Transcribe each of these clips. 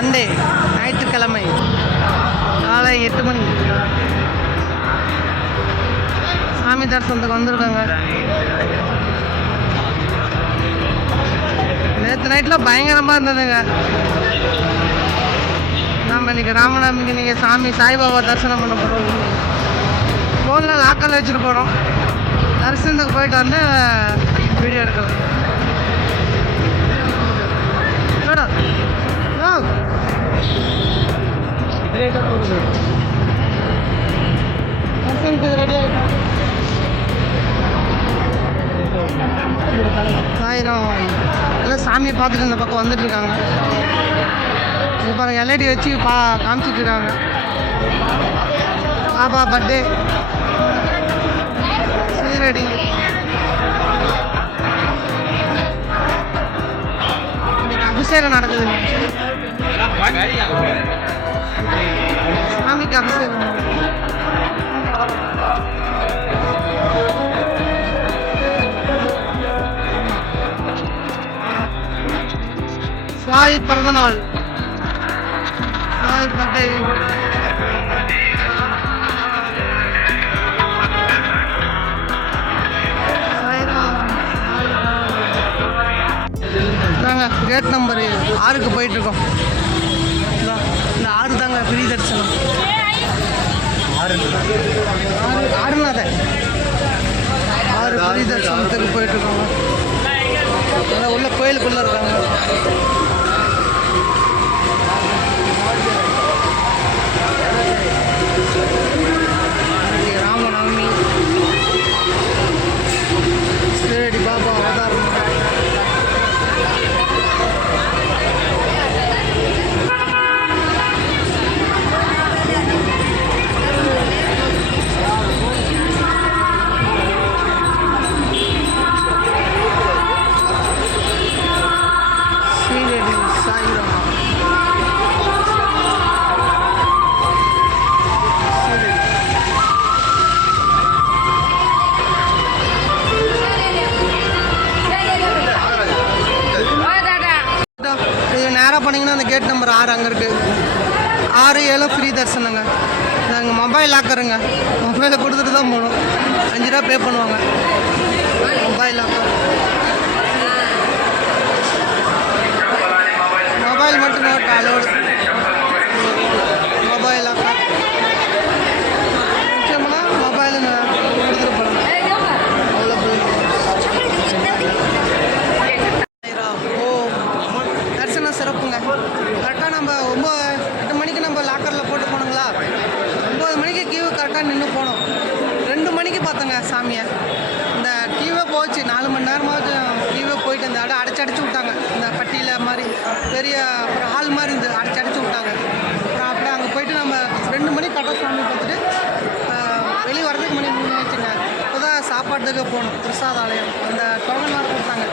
Sunday ஞாயிற்றுக்கிழமை காலை 8 மணி சாமி தரிசனத்துக்கு வந்திருக்காங்க. நேற்று நைட்டில் பயங்கரமாக இருந்ததுங்க. நம்ம இன்றைக்கி ராமநவமிக்கு நீங்கள் சாமி சாய்பாபா தரிசனம் பண்ண போகிறோம். ஃபோனில் லாக்கரில் வச்சுட்டு போகிறோம். தரிசனத்துக்கு போயிட்டு வந்து வீடியோ எடுக்கலாம். சாயிரம் எல்லாம் சாமியை பார்த்துட்டு இந்த பக்கம் வந்துட்டு இருக்காங்க. இது பாருங்க எல்ஐடி வச்சு காமிச்சிட்டு இருக்காங்க. பாபா பர்த்டே சீரடி அபிஷேகம் நடக்குதுங்க. சாமிக்கு அபிஷேகம் சாய் பிறந்தநாள் சாய் பர்த்டே. கேட் நம்பர் 6க்கு போயிட்டுருக்கோம். இந்த 6 தாங்க ஃப்ரீ தரிசனம். 6 ஃப்ரீ தரிசனத்துக்கு போயிட்டுருக்கோங்க. அதான் உள்ள கோயிலுக்குள்ளே இருக்காங்க. ராமநவமி சீரடி பாபா அவதாரம். நேராக போனீங்கன்னா அந்த கேட் நம்பர் 6 அங்கே இருக்குது. 6, 7 ஃப்ரீ தரிசனங்க. நாங்கள் மொபைல் லாக்கருங்க. மொபைலை கொடுத்துட்டு தான் போகணும். 5 ரூபா பே பண்ணுவாங்க. மொபைல் லாக்கர் மொபைல் மட்டும் நோட் அலோடு. மொபைல் லாக்கர் முக்கியமான மொபைலு கொடுத்துட்டு போகணும். சிறப்புங்க. கரெக்டாக நம்ம 8 மணிக்கு நம்ம லாக்கரில் போட்டு போனோங்களா, 9 மணிக்கு கியூ கரெக்டாக நின்று போனோம். 2 மணிக்கு பார்த்தோங்க சாமியை. இந்த கியூவே போச்சு. 4 மணி நேரமாவது கியூவே போயிட்டு இந்த அடைச்சி விட்டாங்க. இந்த பட்டியில் மாதிரி பெரிய ஒரு ஹால் மாதிரி இருந்து அடைச்சி விட்டாங்க. அப்புறம் அப்படியே அங்கே போயிட்டு நம்ம 2 மணிக்கு கரெக்டாக சாமி பார்த்துட்டு வெளியே வரதுக்கு மணி 3 ஆயிடுச்சுங்க. இப்போ தான் சாப்பாட்டுக்கு போகணும். பிரசாதாலயம் அந்த டோக்கன் மாதிரி கொடுத்தாங்க.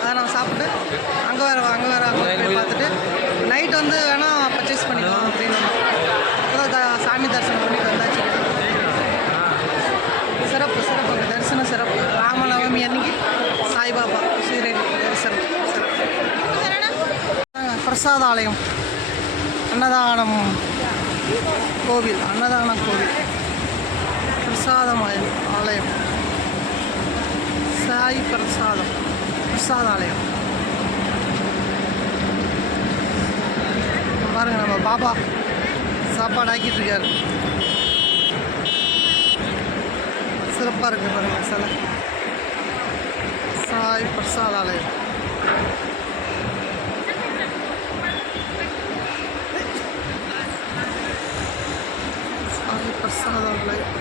அதை நான் சாப்பிட்டு அங்கே வேறு போய் பார்த்துட்டு நைட் வந்து வேணால் பர்ச்சேஸ் பண்ணிக்கலாம் அப்படின்னு அதான் சாமி தரிசனம் பண்ணிட்டு வந்தாச்சு. சிறப்பு தரிசனம் சிறப்பு. ராமநவமி அன்னைக்கு சாய்பாபா சீரடி தரிசனம் பிரசாதாலயம் அன்னதானம் கோவில் பிரசாதம் ஆலயம் சாய் பிரசாதாலயம். பாருங்க நம்ம பாபா சாப்பாடு ஆக்கிட்டு இருக்காரு. சிறப்பாக இருக்கு பாருங்க சிலை. சாய் பிரசாதாலயம். சாய் பிரசாதாலயம்.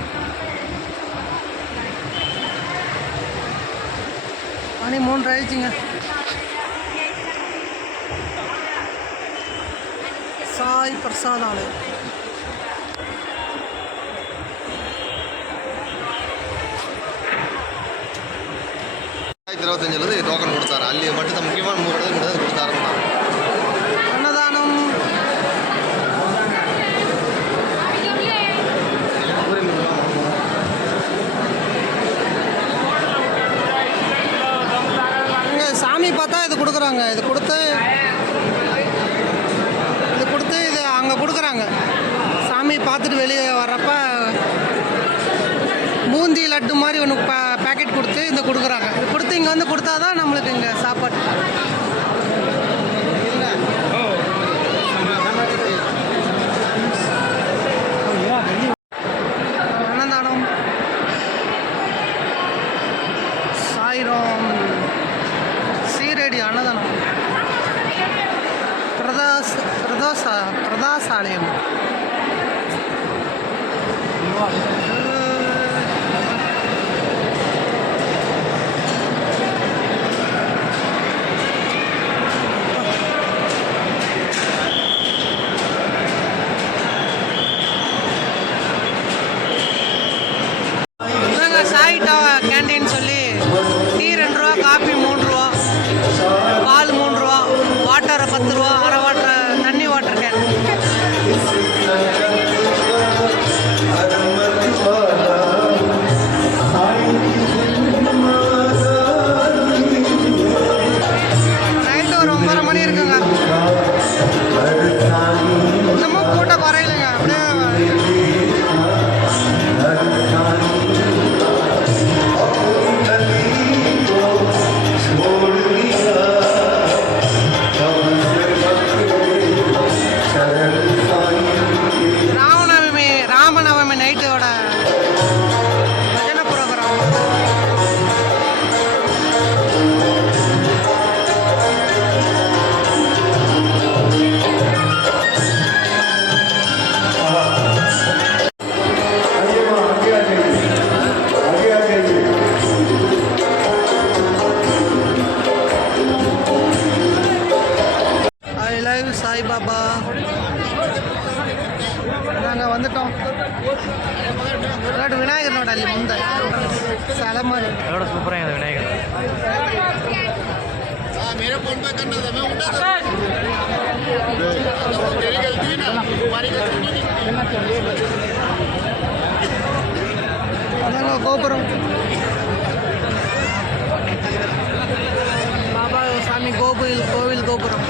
மணி 3 ஆயிடுச்சுங்க. சாய் பிரசாதாலயம். டோக்கன் கொடுத்தாரு. அள்ளி மட்டும் தான் முக்கியமான 3 இடத்துல மட்டும் கொடுத்தாருன்னா அன்னதானம் சாமி பார்த்தா இது கொடுக்குறாங்க. இது கொடுத்து கொடுக்குறாங்க. சாமி பார்த்துட்டு வெளியே வர்றப்ப பூந்தி லட்டு மாதிரி ஒன்று பேக்கெட் கொடுத்து இந்த கொடுக்குறாங்க. இது கொடுத்து இங்கே வந்து கொடுத்தா தான் நம்மளுக்கு இங்கே சாப்பாடு. அன்னதானம் சாய்ராம் சீரடி அன்னதானம் பிரதாசாலயம். சாய் கேண்டீன் சொல்லி டீ 2 ரூபா, காஃபி 3 ரூபா, பால் 3 ரூபா, வாட்டர் 10 ரூபா, அரை வாட்டர் தண்ணி வாட்டர் கேன். நைட்டு ஒரு 9:30 மணி இருக்குங்க. இன்னமும் கூட்டம் குறையிலைங்க. அப்படியே ராமநவமி நைட்டோட பஜனை ப்ரோக்ராம். I love Saibaba. நாங்கள் வந்துட்டோம். விளையாட்டு விநாயகரோட அல்லி முந்த சில மாதிரி எவ்வளோ சூப்பராக இந்த விநாயகர். அதாங்க கோபுரம். பாபா சாமி கோவில் கோபுரம்.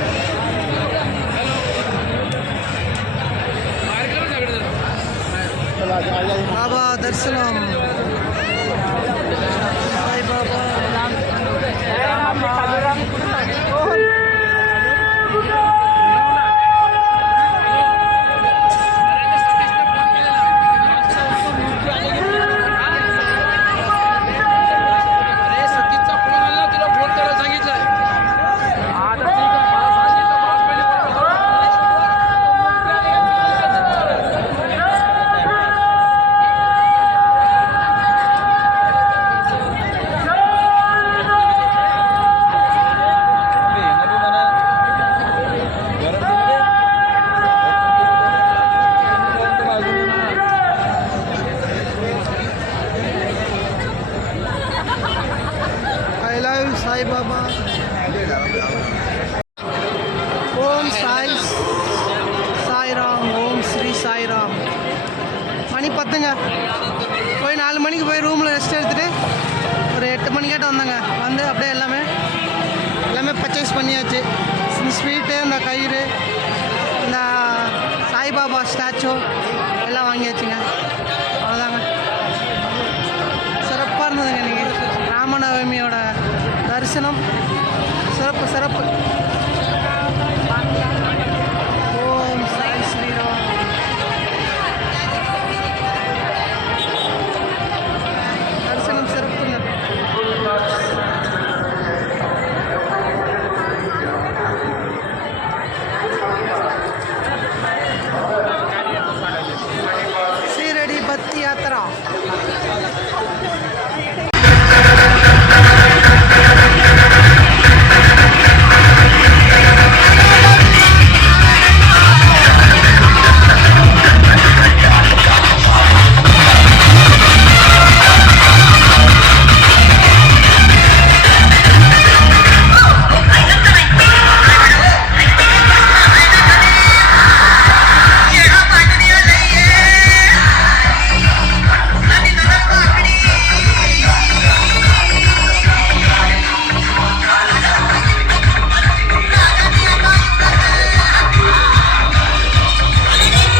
பாபா தரிசனம். சாய் பாபா. சாய் பாபா. ஓம் சாய்ராம். ஓம் ஸ்ரீ சாய்ராம். மணி 10ங்க. போய் 4 மணிக்கு போய் ரூமில் ரெஸ்ட் எடுத்துகிட்டு ஒரு 8 மணிக்கிட்ட வந்தேங்க. வந்து அப்படியே எல்லாமே பர்ச்சேஸ் பண்ணியாச்சு. இந்த ஸ்வீட்டு, இந்த கயிறு, இந்த சாய்பாபா ஸ்டாச்சு எல்லாம் வாங்கியாச்சுங்க. அவ்வளோதாங்க. சிறப்பாக இருந்ததுங்க இன்றைக்கி ராமநவமியோட தரிசனம். சிறப்பு.